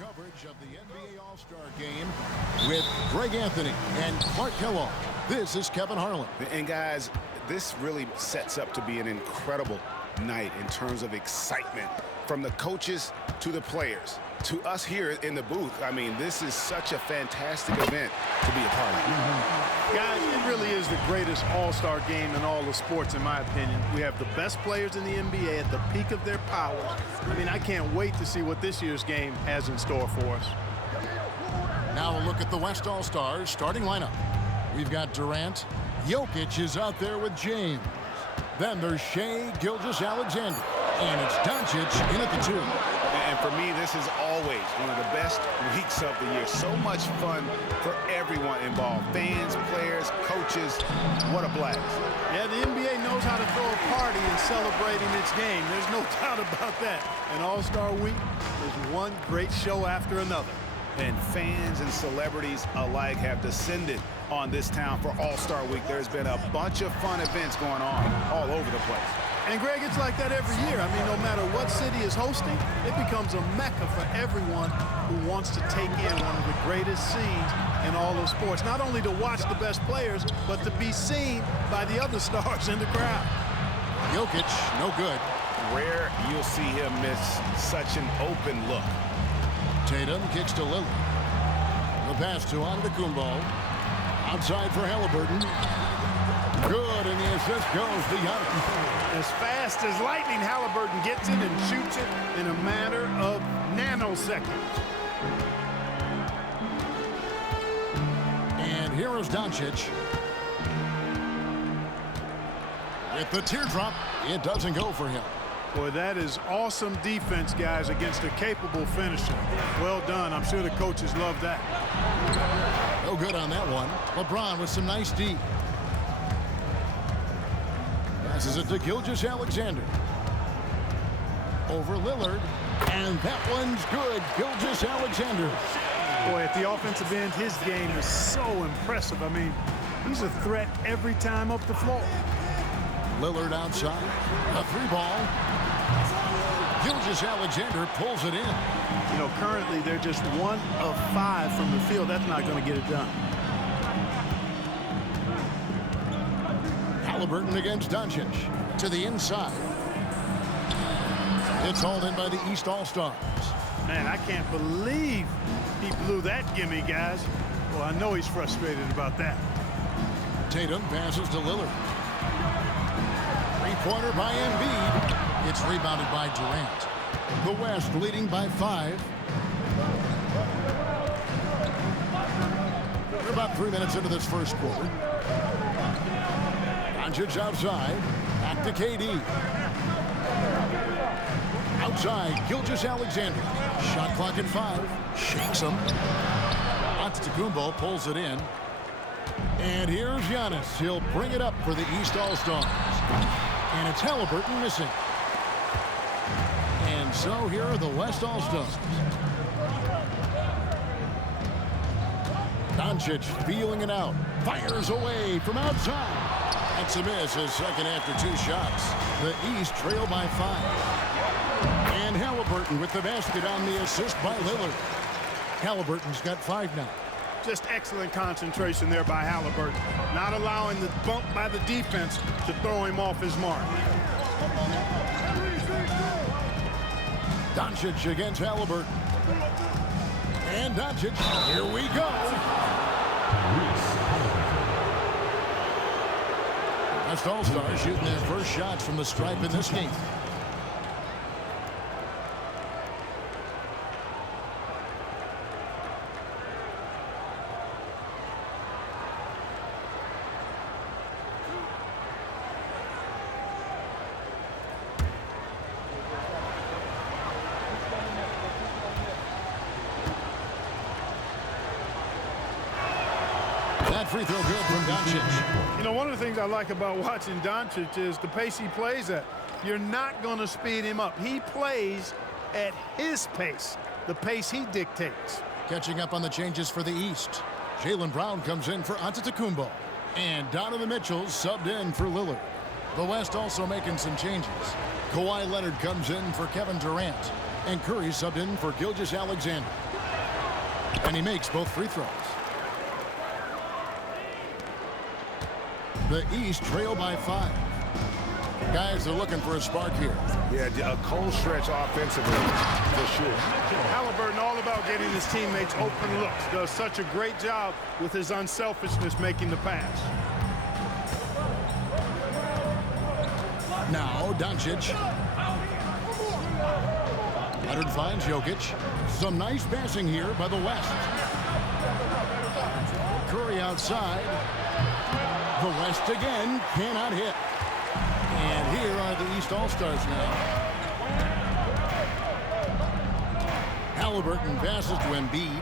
coverage of the NBA All-Star Game with Greg Anthony and Clark Kellogg. This is Kevin Harlan. And guys, this really sets up to be an incredible night in terms of excitement from the coaches to the players to us here in the booth. I mean, this is such a fantastic event to be a part of. Guys, it really is the greatest all-star game in all of sports, in my opinion. We have the best players in the NBA at the peak of their powers. I mean, I can't wait to see what this year's game has in store for us. Now a look at the West All-Stars starting lineup. We've got Durant. Jokic is out there with James. Then there's Shea Gilgeous-Alexander. And it's Doncic in at the 2. And for me, this is always one of the best weeks of the year. So much fun for everyone involved. Fans, players, coaches. What a blast. Yeah, the NBA knows how to throw a party in celebrating its game. There's no doubt about that. And All-Star Week is one great show after another. And fans and celebrities alike have descended on this town for All-Star Week. There's been a bunch of fun events going on all over the place. And, Greg, it's like that every year. I mean, no matter what city is hosting, it becomes a mecca for everyone who wants to take in one of the greatest scenes in all of sports. Not only to watch the best players, but to be seen by the other stars in the crowd. Jokic, no good. Rare you'll see him miss such an open look. Tatum kicks to Lillard. The pass to Antetokounmpo. Outside for Halliburton. Good, and the assist goes to Giannis. As fast as lightning, Halliburton gets it and shoots it in a matter of nanoseconds. And here is Doncic. With the teardrop, it doesn't go for him. Boy, that is awesome defense, guys, against a capable finisher. Well done. I'm sure the coaches love that. No good on that one. LeBron with some nice D. Passes it to Gilgeous-Alexander. Over Lillard. And that one's good. Gilgeous-Alexander. Boy, at the offensive end, his game is so impressive. I mean, he's a threat every time up the floor. Lillard outside. A 3-ball. Gilgeous-Alexander pulls it in. You know, currently they're just 1 of 5 from the field. That's not going to get it done. Halliburton against Doncic. To the inside. It's hauled in by the East All-Stars. Man, I can't believe he blew that gimme, guys. Well, I know he's frustrated about that. Tatum passes to Lillard. Three-pointer by Embiid. It's rebounded by Durant. The West leading by 5. We're about 3 minutes into this first quarter. Doncic outside. Back to KD. Outside, Gilgeous-Alexander. Shot clock at 5. Shakes him. Antetokounmpo pulls it in. And here's Giannis. He'll bring it up for the East All-Stars. And it's Halliburton missing. And so here are the West All-Stars. Doncic feeling it out. Fires away from outside. That's a miss, his second after 2 shots. The East trail by 5. And Halliburton with the basket on the assist by Lillard. Halliburton's got 5 now. Just excellent concentration there by Halliburton. Not allowing the bump by the defense to throw him off his mark. Doncic against Halliburton. And Doncic, here we go. West All-Stars shooting their first shots from the stripe in this game. That free throw good from Doncic. You know, one of the things I like about watching Doncic is the pace he plays at. You're not going to speed him up. He plays at his pace, the pace he dictates. Catching up on the changes for the East. Jaylen Brown comes in for Antetokounmpo. And Donovan Mitchell subbed in for Lillard. The West also making some changes. Kawhi Leonard comes in for Kevin Durant. And Curry subbed in for Gilgeous-Alexander. And he makes both free throws. The East trail by 5. Guys are looking for a spark here. Yeah, a cold stretch offensively, for sure. Halliburton all about getting his teammates open looks. Does such a great job with his unselfishness making the pass. Now Doncic. Leonard finds Jokic. Some nice passing here by the West. Curry outside. The West again cannot hit. And here are the East All-Stars now. Halliburton passes to Embiid.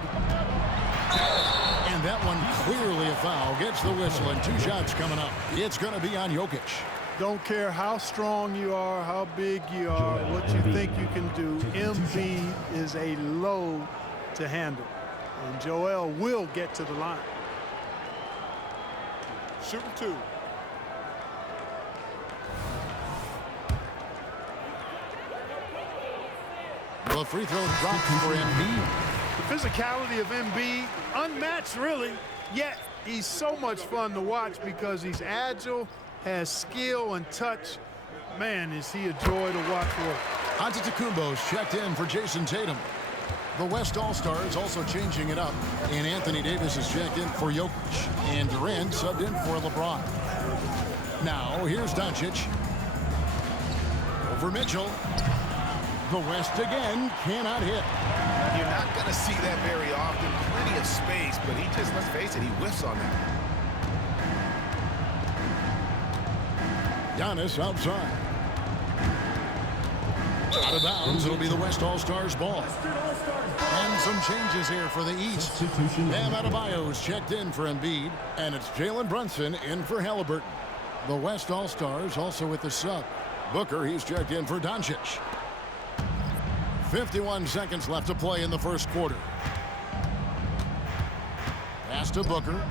And that one clearly a foul. Gets the whistle and 2 shots coming up. It's going to be on Jokic. Don't care how strong you are, how big you are, what you think you can do. Embiid is a load to handle. And Joel will get to the line. Shooting 2. The free throw dropped for Embiid. The physicality of Embiid, unmatched really, yet he's so much fun to watch because he's agile, has skill and touch. Man, is he a joy to watch work. Antetokounmpo's checked in for Jason Tatum. The West All-Stars also changing it up. And Anthony Davis is checked in for Jokic. And Durant subbed in for LeBron. Now, here's Doncic. Over Mitchell. The West again cannot hit. You're not going to see that very often. Plenty of space, but he just, let's face it, he whiffs on that. Giannis outside. Out of bounds, it'll be the West All-Stars ball. And some changes here for the East. Bam Adebayo's checked in for Embiid, and it's Jalen Brunson in for Halliburton. The West All-Stars also with the sub. Booker, he's checked in for Doncic. 51 seconds left to play in the first quarter. Pass to Booker.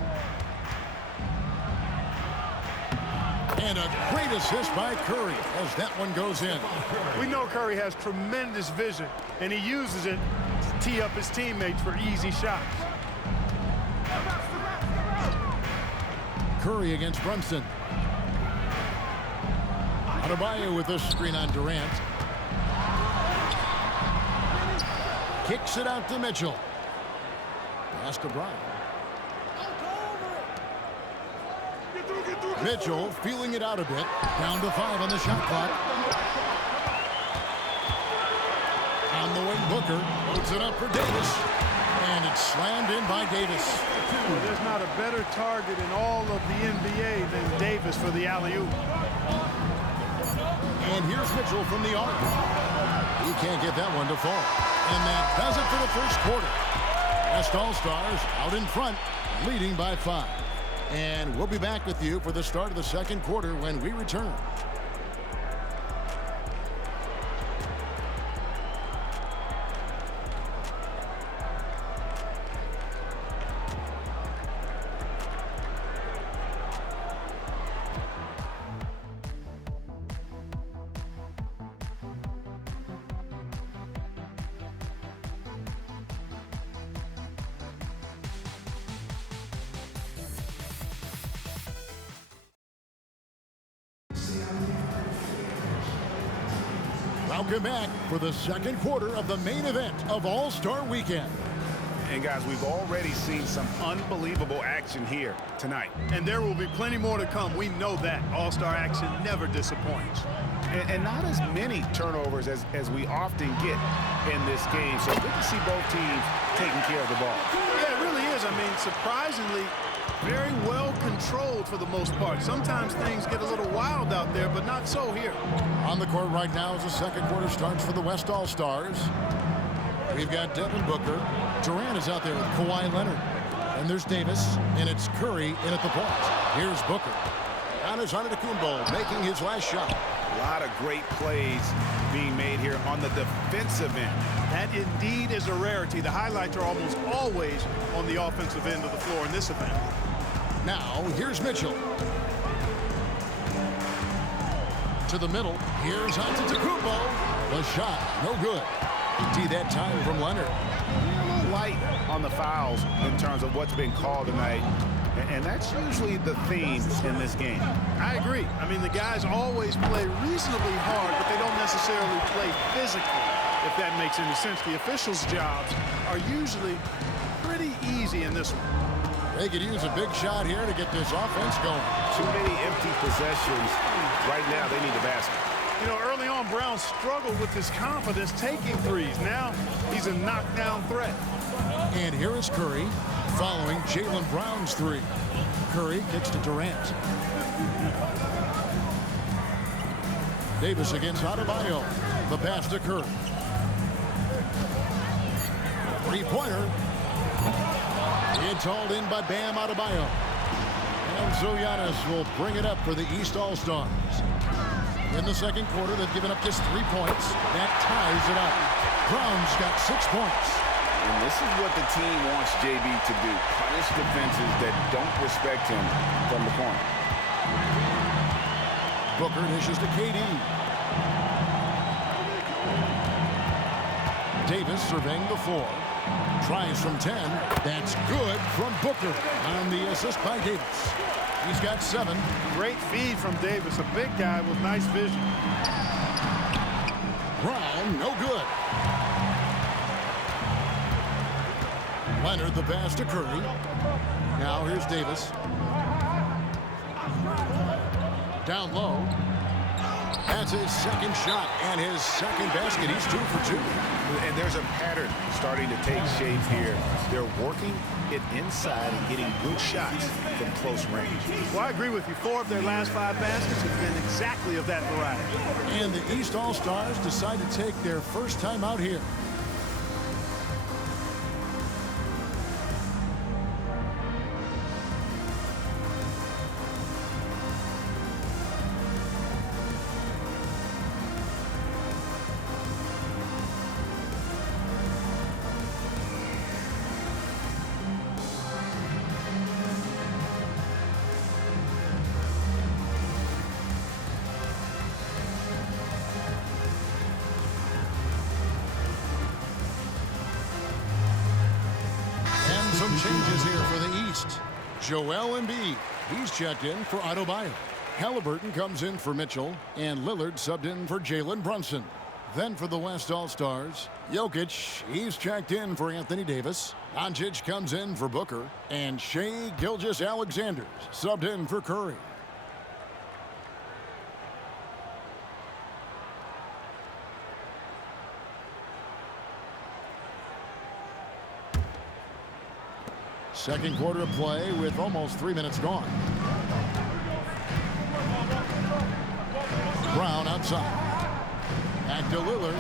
And a great assist by Curry as that one goes in. We know Curry has tremendous vision, and he uses it to tee up his teammates for easy shots. Curry against Brunson. Adebayo with a screen on Durant. Kicks it out to Mitchell. Pass to Bryant. Mitchell feeling it out a bit. Down to 5 on the shot clock. On the wing, Booker puts it up for Davis. And it's slammed in by Davis. Well, there's not a better target in all of the NBA than Davis for the alley-oop. And here's Mitchell from the arc. He can't get that one to fall. And that does it for the first quarter. West All-Stars out in front, leading by 5. And we'll be back with you for the start of the second quarter when we return. Welcome back for the second quarter of the main event of All-Star Weekend. And guys, we've already seen some unbelievable action here tonight. And there will be plenty more to come. We know that. All-Star action never disappoints. And not as many turnovers as we often get in this game. So good to see both teams taking care of the ball. Yeah, it really is. I mean, surprisingly, very well controlled for the most part. Sometimes things get a little wild out there, but not so here. On the court right now as the second quarter starts for the West All-Stars. We've got Devin Booker. Durant is out there with Kawhi Leonard. And there's Davis, and it's Curry in at the point. Here's Booker. Giannis Antetokounmpo making his last shot. A lot of great plays being made here on the defensive end. That indeed is a rarity. The highlights are almost always on the offensive end of the floor in this event. Now, here's Mitchell. To the middle. Here's Antetokounmpo. The shot, no good. D that time from Leonard. A little light on the fouls in terms of what's been called tonight. And that's usually the theme in this game. I agree. I mean, the guys always play reasonably hard, but they don't necessarily play physically, if that makes any sense. The officials' jobs are usually pretty easy in this one. They could use a big shot here to get this offense going. Too many empty possessions. Right now, they need the basket. You know, early on, Brown struggled with his confidence taking threes. Now he's a knockdown threat. And here is Curry following Jaylen Brown's three. Curry kicks to Durant. Davis against Adebayo. The pass to Curry. Three-pointer. It's hauled in by Bam Adebayo. And so Giannis will bring it up for the East All-Stars. In the second quarter, they've given up just 3 points. That ties it up. Brown's got 6 points. And this is what the team wants JB to do. Punish defenses that don't respect him from the corner. Booker dishes to KD. Davis surveying the floor. Tries from 10. That's good from Booker on the assist by Davis. He's got 7. Great feed from Davis, a big guy with nice vision. Brown, no good. Leonard the pass to Curry. Now here's Davis. Down low. That's his second shot and his second basket. He's 2 for 2. And there's a pattern starting to take shape here. They're working it inside and getting good shots from close range. Well, I agree with you. 4 of their last 5 baskets have been exactly of that variety. And the East All-Stars decide to take their first time out here. Some changes here for the East. Joel Embiid, he's checked in for Adebayo. Halliburton comes in for Mitchell, and Lillard subbed in for Jalen Brunson. Then for the West All-Stars, Jokic, he's checked in for Anthony Davis. Doncic comes in for Booker, and Shai Gilgeous-Alexander subbed in for Curry. Second quarter of play with almost 3 minutes gone. Brown outside. Back to Lillard.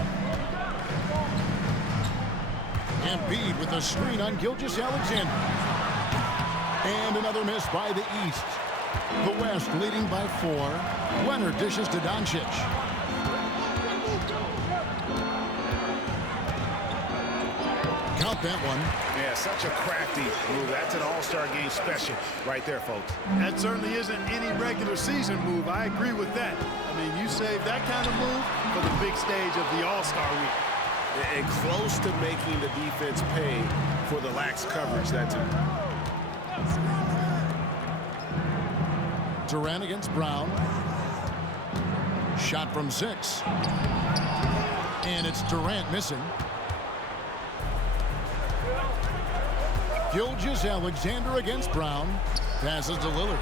Embiid with a screen on Gilgeous-Alexander. And another miss by the East. The West leading by 4. Leonard dishes to Doncic. Count that one. Yeah, such a crafty move. That's an all-star game special right there, folks. That certainly isn't any regular season move. I agree with that. I mean, you save that kind of move for the big stage of the All-Star week. And close to making the defense pay for the lax coverage that time. Durant against Brown. Shot from 6. And it's Durant missing. Gilgeous-Alexander against Brown. Passes to Lillard.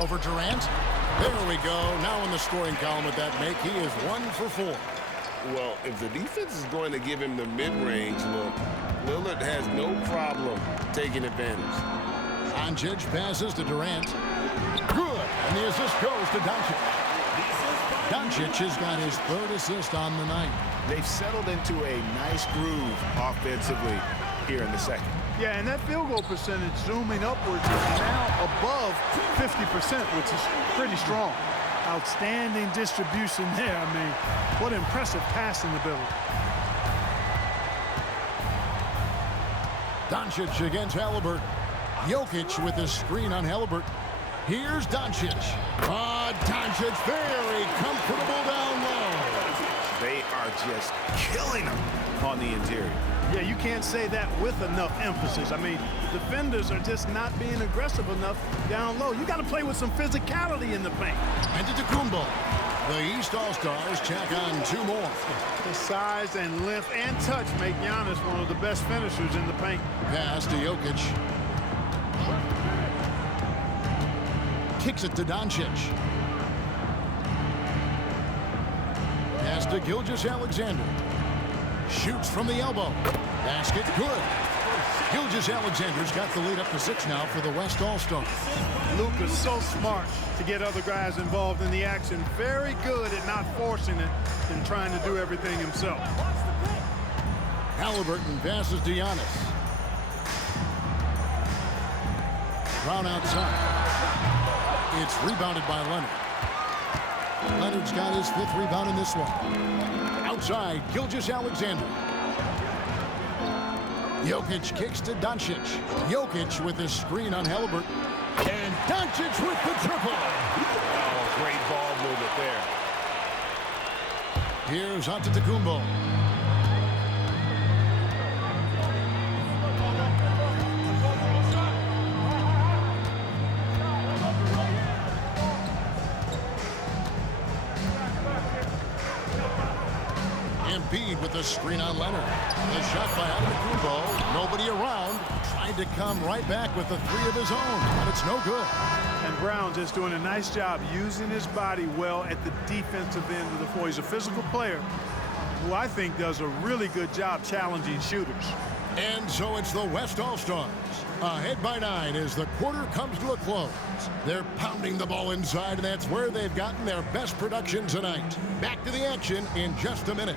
Over Durant. There we go. Now in the scoring column with that make, he is 1 for 4. Well, if the defense is going to give him the mid-range look, Lillard has no problem taking advantage. Doncic passes to Durant. Good. And the assist goes to Doncic. Doncic has got his 3rd assist on the night. They've settled into a nice groove offensively here in the second. Yeah, and that field goal percentage zooming upwards is now above 50%, which is pretty strong. Outstanding distribution there. I mean, what impressive passing ability. Doncic against Halliburton. Jokic with the screen on Halliburton. Here's Doncic. Doncic very comfortable down low. They are are just killing them on the interior. Yeah, you can't say that with enough emphasis. I mean, the defenders are just not being aggressive enough down low. You got to play with some physicality in the paint. Antetokounmpo. The East All-Stars tack on 2 more. The size and length and touch make Giannis one of the best finishers in the paint. Pass to Jokic. Kicks it to Doncic. Pass to Gilgeous-Alexander. Shoots from the elbow. Basket good. Gilgeous-Alexander's got the lead up to 6 now for the West All-Stars. Luka's so smart to get other guys involved in the action. Very good at not forcing it and trying to do everything himself. Halliburton passes to Giannis. Brown outside. It's rebounded by Leonard. Leonard's got his 5th rebound in this one. Outside, Gilgeous-Alexander. Jokic kicks to Doncic. Jokic with his screen on Halliburton. And Doncic with the triple. Oh, great ball movement there. Here's Antetokounmpo. Embiid with the screen on Leonard. The shot by Antetokounmpo. Nobody around. Tried to come right back with the 3 of his own, but it's no good. And Brown just doing a nice job using his body well at the defensive end of the floor. He's a physical player who I think does a really good job challenging shooters. And so it's the West All-Stars. Ahead by 9 as the quarter comes to a close. They're pounding the ball inside, and that's where they've gotten their best production tonight. Back to the action in just a minute.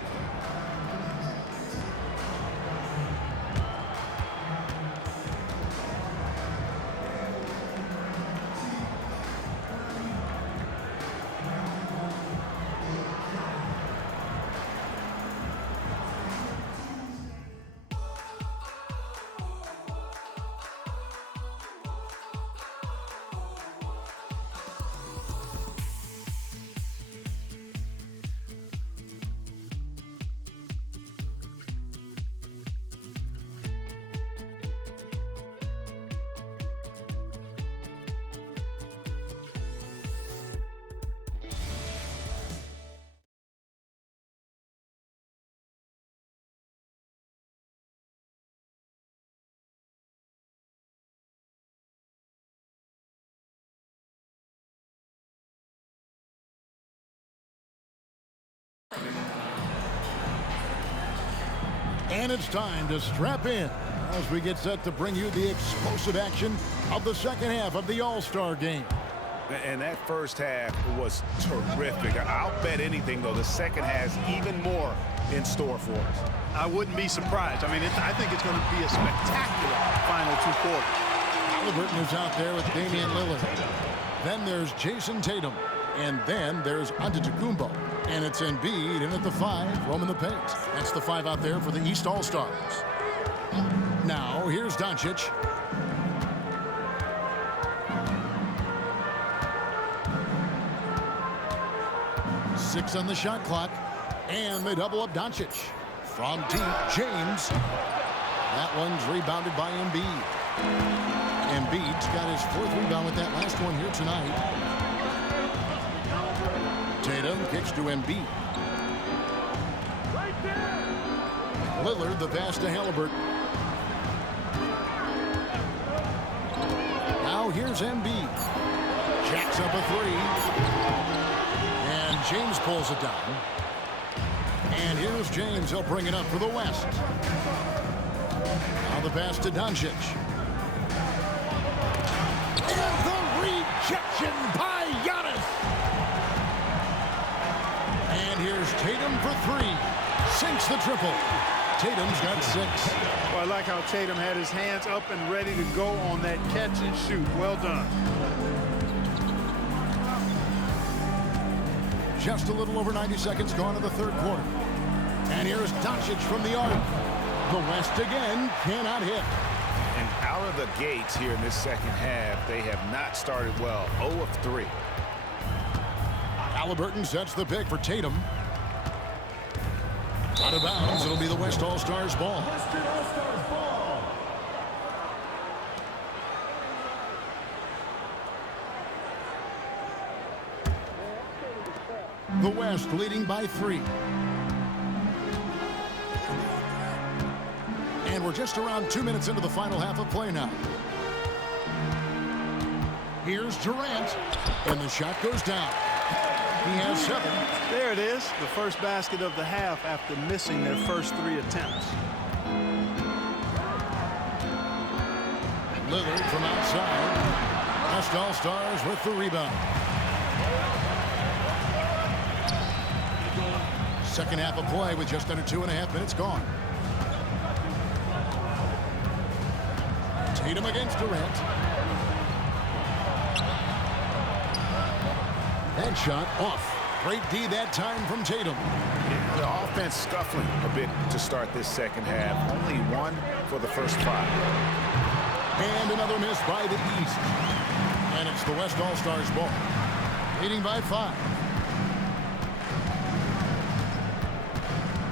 And it's time to strap in as we get set to bring you the explosive action of the second half of the All-Star game. And that first half was terrific. I'll bet anything, though, the second has even more in store for us. I wouldn't be surprised. I mean, I think it's going to be a spectacular final 2 quarters. Halliburton is out there with Damian Lillard. Then there's Jason Tatum. And then there's Antetokounmpo. And it's Embiid in at the 5, roaming the paint. That's the 5 out there for the East All-Stars. Now, here's Doncic. Six on the shot clock. And they double up Doncic. From deep, James. That one's rebounded by Embiid. Embiid's got his 4th rebound with that last one here tonight. Tatum kicks to Embiid. Lillard the pass to Halliburton. Now here's Embiid. Jacks up a 3. And James pulls it down. And here's James. He'll bring it up for the West. Now the pass to Doncic. And the rejection by Giannis. And here's Tatum for 3. Sinks the triple. Tatum's got 6. Well, I like how Tatum had his hands up and ready to go on that catch and shoot. Well done. Just a little over 90 seconds gone in the 3rd quarter. And here's Doncic from the arc. The West again cannot hit. And out of the gates here in this second half, they have not started well. 0 of 3. Halliburton sets the pick for Tatum. Out of bounds. It'll be the West All-Stars ball. The West leading by 3. And we're just around 2 minutes into the final half of play now. Here's Durant, and the shot goes down. He has 7. There it is, the first basket of the half after missing their first 3 attempts. Lillard from outside. West All-Stars with the rebound. Second half of play with just under 2.5 minutes gone. Tatum against Durant. That shot off. Great D that time from Tatum. The offense scuffling a bit to start this second half. Only 1 for the first 5. And another miss by the East. And it's the West All-Stars ball. Leading by 5.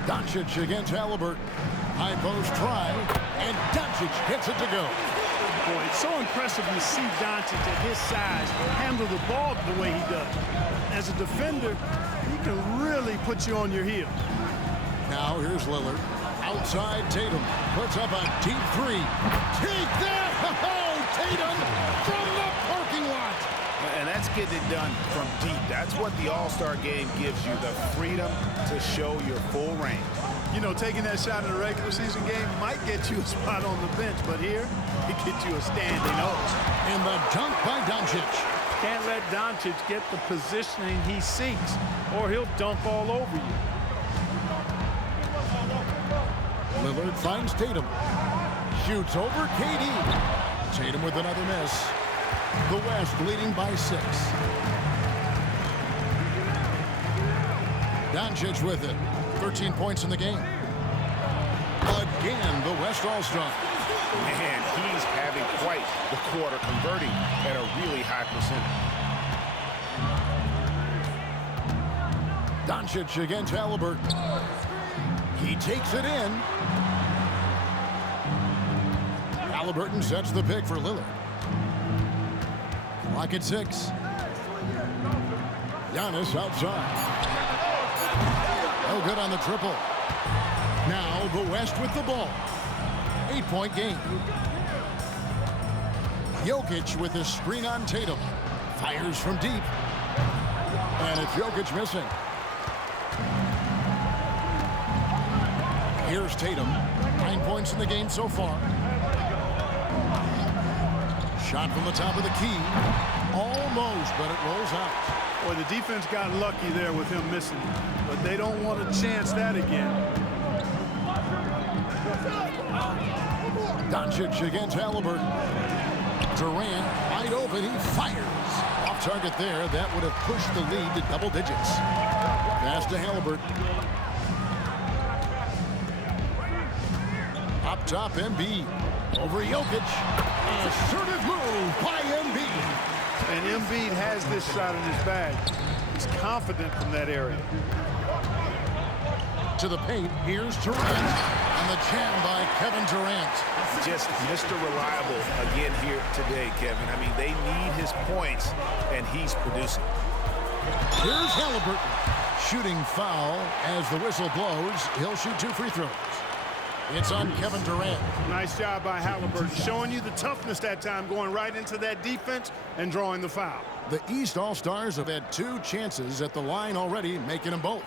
Doncic against Halliburton. High post try. And Doncic hits it to go. Boy, it's so impressive to see Doncic at his size handle the ball the way he does. As a defender, he can really put you on your heels. Now here's Lillard. Outside Tatum. Puts up a deep 3. Take that! Oh, Tatum from the parking lot. And that's getting it done from deep. That's what the All-Star game gives you, the freedom to show your full range. You know, taking that shot in a regular season game might get you a spot on the bench, but here, it gets you a standing O. And the dunk by Doncic. Can't let Doncic get the positioning he seeks, or he'll dunk all over you. Lillard finds Tatum. Shoots over KD. Tatum with another miss. The West leading by 6. Doncic with it. 13 points in the game. Again, the West All-Star. Man, he's having quite the quarter, converting at a really high percentage. Doncic against Halliburton. He takes it in. Halliburton sets the pick for Lillard. Clock at 6. Giannis outside. No good on the triple. Now the West with the ball. 8-point game. Jokic with a screen on Tatum. Fires from deep. And it's Jokic missing. Here's Tatum. 9 points in the game so far. Shot from the top of the key. Almost, but it rolls out. Boy, the defense got lucky there with him missing, but they don't want to chance that again. Doncic against Halliburton. Durant wide open. He fires. Off target there. That would have pushed the lead to double digits. Pass to Halliburton. Up top, Embiid. Over Jokic. Assertive move by Embiid. And Embiid has this shot in his bag. He's confident from that area. To the paint, here's Durant. And the jam by Kevin Durant. Just Mr. Reliable again here today, Kevin. I mean, they need his points, and he's producing. Here's Halliburton. Shooting foul as the whistle blows. He'll shoot 2 free throws. It's on Kevin Durant. Nice job by Halliburton, showing you the toughness that time, going right into that defense and drawing the foul. The East All-Stars have had 2 chances at the line already, making them both.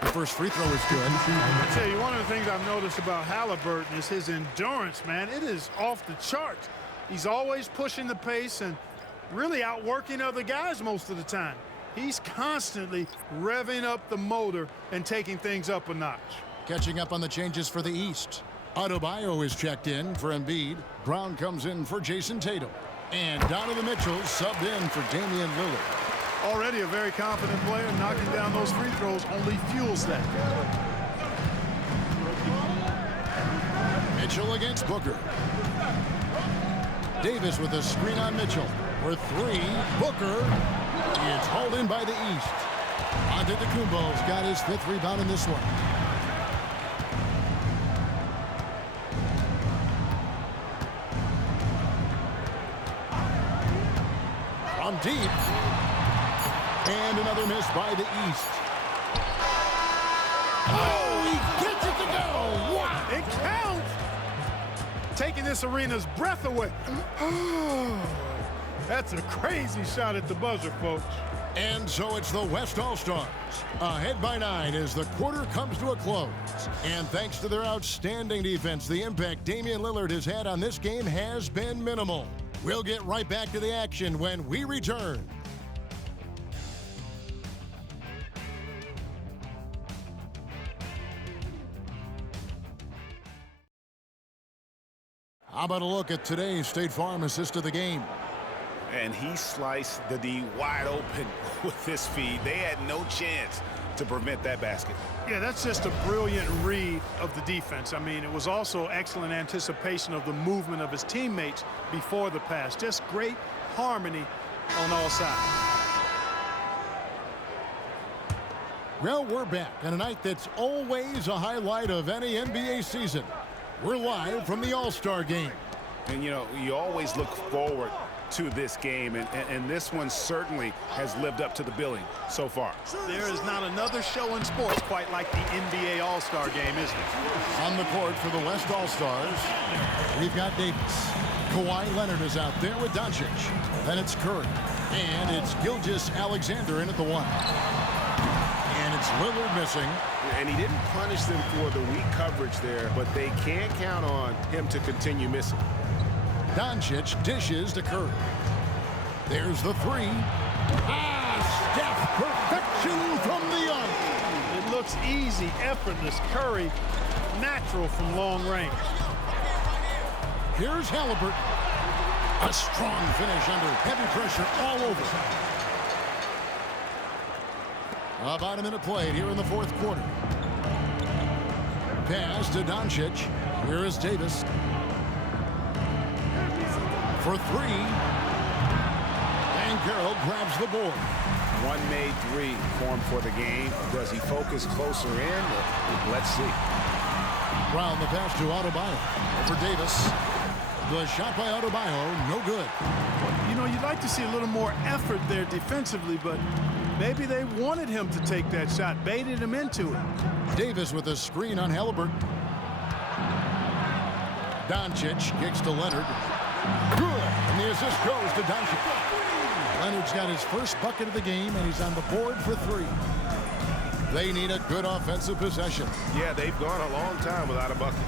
The first free throw is good. I tell you, one of the things I've noticed about Halliburton is his endurance, man. It is off the charts. He's always pushing the pace and really outworking other guys most of the time. He's constantly revving up the motor and taking things up a notch. Catching up on the changes for the East. Adebayo is checked in for Embiid. Brown comes in for Jason Tatum. And Donovan Mitchell subbed in for Damian Lillard. Already a very confident player, knocking down those free throws only fuels that. Mitchell against Booker. Davis with a screen on Mitchell. For three, Booker. It's hauled in by the East. Antetokounmpo's got his 5th rebound in this one. From deep. And another miss by the East. Oh, he gets it to go. Wow. It counts. Taking this arena's breath away. That's a crazy shot at the buzzer, folks. And so it's the West All-Stars, ahead by 9 as the quarter comes to a close. And thanks to their outstanding defense, the impact Damian Lillard has had on this game has been minimal. We'll get right back to the action when we return. How about a look at today's State Farm assist of the game? And he sliced the D wide open with this feed. They had no chance to prevent that basket. Yeah, that's just a brilliant read of the defense. I mean, it was also excellent anticipation of the movement of his teammates before the pass. Just great harmony on all sides. Well, we're back on a night that's always a highlight of any NBA season. We're live from the All-Star game. And, you know, you always look forward to this game, and this one certainly has lived up to the billing so far. There is not another show in sports quite like the NBA All-Star game, is there? On the court for the West All-Stars, we've got Davis. Kawhi Leonard is out there with Doncic. Then it's Curry. And it's Gilgeous-Alexander in at the 1. And it's Lillard missing. And he didn't punish them for the weak coverage there, but they can't count on him to continue missing. Doncic dishes to Curry. There's the 3. Steph, perfection from the arc. It looks easy, effortless. Curry, natural from long range. Here's Halliburton. A strong finish under heavy pressure all over. About a minute played here in the 4th quarter. Pass to Doncic. Here is Davis. For 3. And Carroll grabs the board. One made 3 formed for the game. Does he focus closer in? Let's see. Brown the pass to Adebayo. Over Davis. The shot by Adebayo, no good. You know, you'd like to see a little more effort there defensively, but maybe they wanted him to take that shot, baited him into it. Davis with a screen on Halliburton. Doncic kicks to Leonard. Good. And the assist goes to Doncic. Leonard's got his first bucket of the game, and he's on the board for 3. They need a good offensive possession. Yeah, they've gone a long time without a bucket.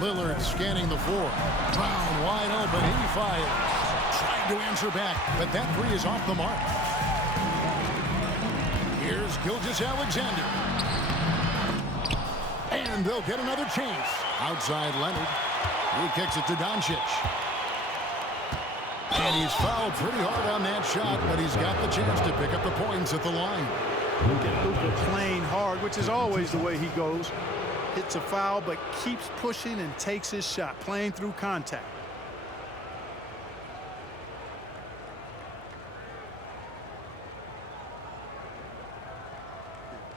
Lillard scanning the floor. Brown wide open. He fires. Trying to answer back, but that 3 is off the mark. Here's Gilgeous-Alexander. And they'll get another chance. Outside Leonard. He kicks it to Doncic. And he's fouled pretty hard on that shot, but he's got the chance to pick up the points at the line. Playing hard, which is always the way he goes. Hits a foul, but keeps pushing and takes his shot, playing through contact.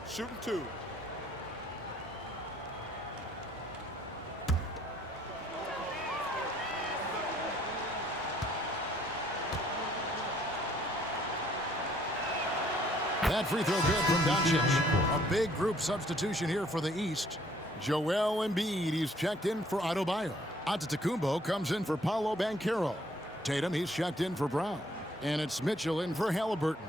Shooting 2. That free throw good from Doncic. A big group substitution here for the East. Joel Embiid, he's checked in for Adebayo. Antetokounmpo comes in for Paolo Banchero. Tatum, he's checked in for Brown. And it's Mitchell in for Halliburton.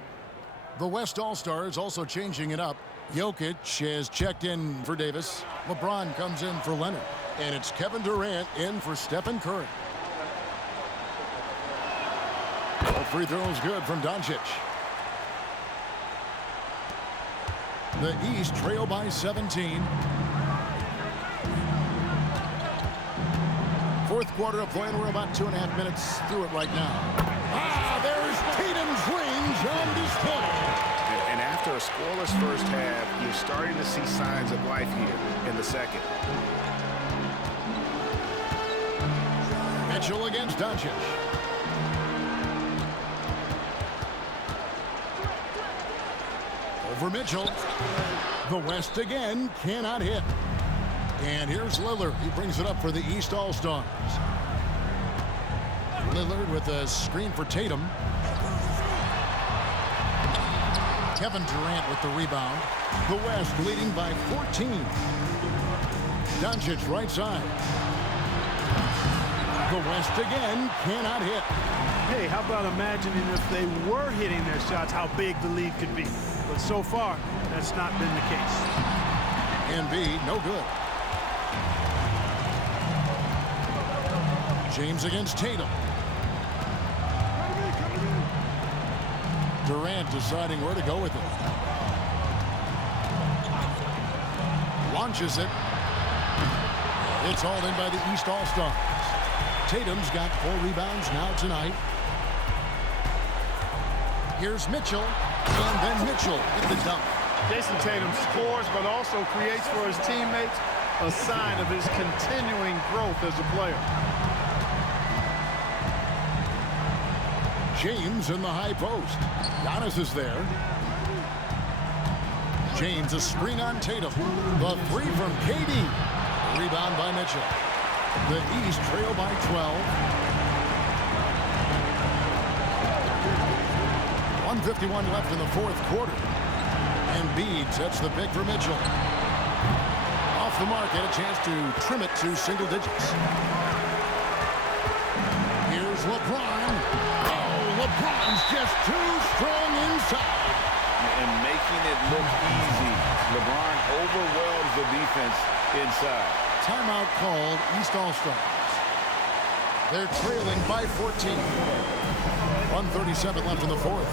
The West All-Stars also changing it up. Jokic has checked in for Davis. LeBron comes in for Leonard. And it's Kevin Durant in for Stephen Curry. The free throw is good from Doncic. The East trail by 17. 4th quarter of play, and we're about 2.5 minutes through it right now. There's Tatum's range on display. And after a scoreless first half. You're starting to see signs of life here in the second. Mitchell against Doncic. Over Mitchell. The West again cannot hit. And here's Lillard. He brings it up for the East All-Stars. Lillard with a screen for Tatum. Kevin Durant with the rebound. The West leading by 14. Doncic right side. The West again cannot hit. Hey, how about imagining if they were hitting their shots, how big the lead could be. But so far, that's not been the case. Embiid, no good. James against Tatum. Durant deciding where to go with it. Launches it. It's hauled in by the East All-Stars. Tatum's got 4 rebounds now tonight. Here's Mitchell, and then Mitchell with the dunk. Jason Tatum scores, but also creates for his teammates a sign of his continuing growth as a player. James in the high post. Giannis is there. James a screen on Tatum. The three from KD. Rebound by Mitchell. The East trail by 12. 1:51 left in the fourth quarter. Embiid sets the pick for Mitchell. Off the mark, had a chance to trim it to single digits. Here's LeBron. Oh, LeBron's just too strong inside. And making it look easy. LeBron overwhelms the defense inside. Timeout called, East All-Stars. They're trailing by 14. 1:37 left in the fourth.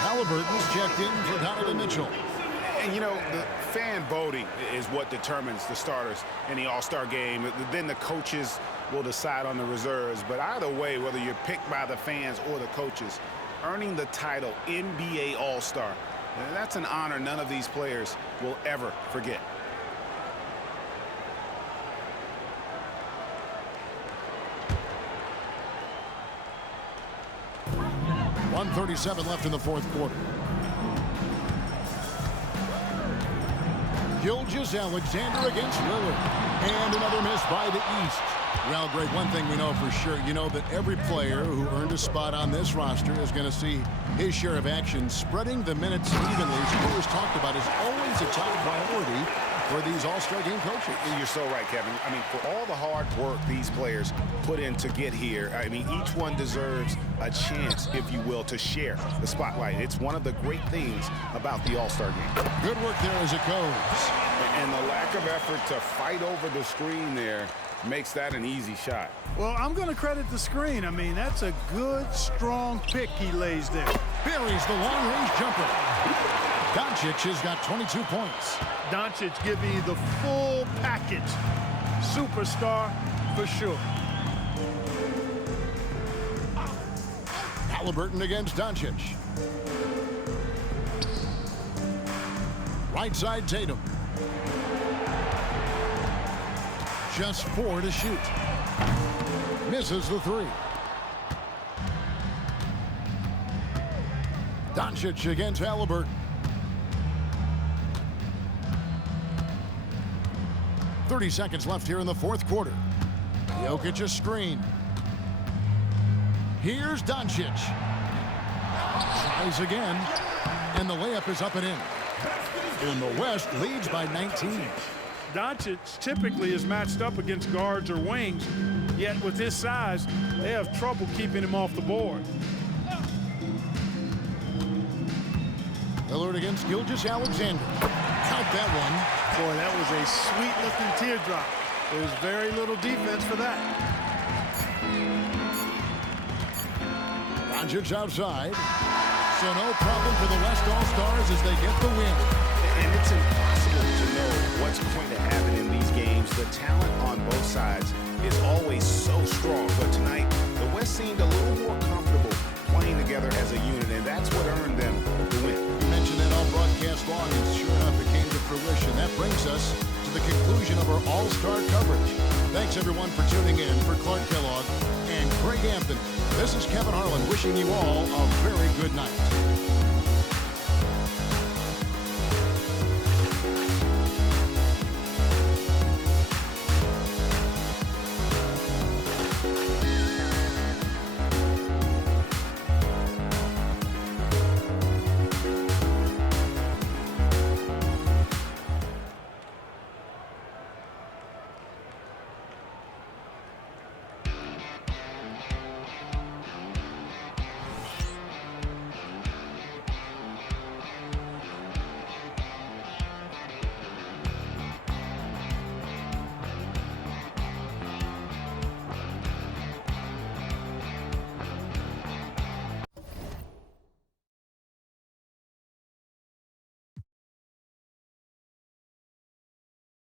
Halliburton's checked in for Donovan Mitchell. And, you know, the fan voting is what determines the starters in the All-Star game. Then the coaches will decide on the reserves. But either way, whether you're picked by the fans or the coaches, earning the title NBA All-Star, that's an honor none of these players will ever forget. .137 left in the fourth quarter. Gilgeous-Alexander against Lillard. And another miss by the East. Well, Greg, one thing we know for sure, you know that every player who earned a spot on this roster is going to see his share of action. Spreading the minutes evenly, as you always talked about, is always a top priority for these All-Star game coaches. You're so right, Kevin. I mean, for all the hard work these players put in to get here, I mean, each one deserves a chance, if you will, to share the spotlight. It's one of the great things about the All-Star game. Good work there as it goes. And the lack of effort to fight over the screen there makes that an easy shot. Well, I'm going to credit the screen. I mean, that's a good, strong pick he lays there. Buries the long-range jumper. Doncic has got 22 points. Doncic giving you the full package. Superstar for sure. Halliburton against Doncic. Right side Tatum. Just 4 to shoot. Misses the 3. Doncic against Halliburton. 30 seconds left here in the fourth quarter. Jokic a screen. Here's Doncic. Tries again. And the layup is up and in. And the West leads by 19. Doncic typically is matched up against guards or wings, yet with his size, they have trouble keeping him off the board. Lillard against Gilgeous-Alexander. Count that one. Boy, that was a sweet-looking teardrop. There's very little defense for that. Doncic outside. So no problem for the West All-Stars as they get the win. And it's impossible to know what's going to happen in these games. The talent on both sides is always so strong. But tonight, the West seemed a little more comfortable playing together as a unit, and that's what earned them the win. You mentioned that all broadcast long, and sure enough, it came to fruition. That brings us to the conclusion of our All-Star coverage. Thanks, everyone, for tuning in. For Clark Kellogg and Greg Anthony, this is Kevin Harlan wishing you all a very good night.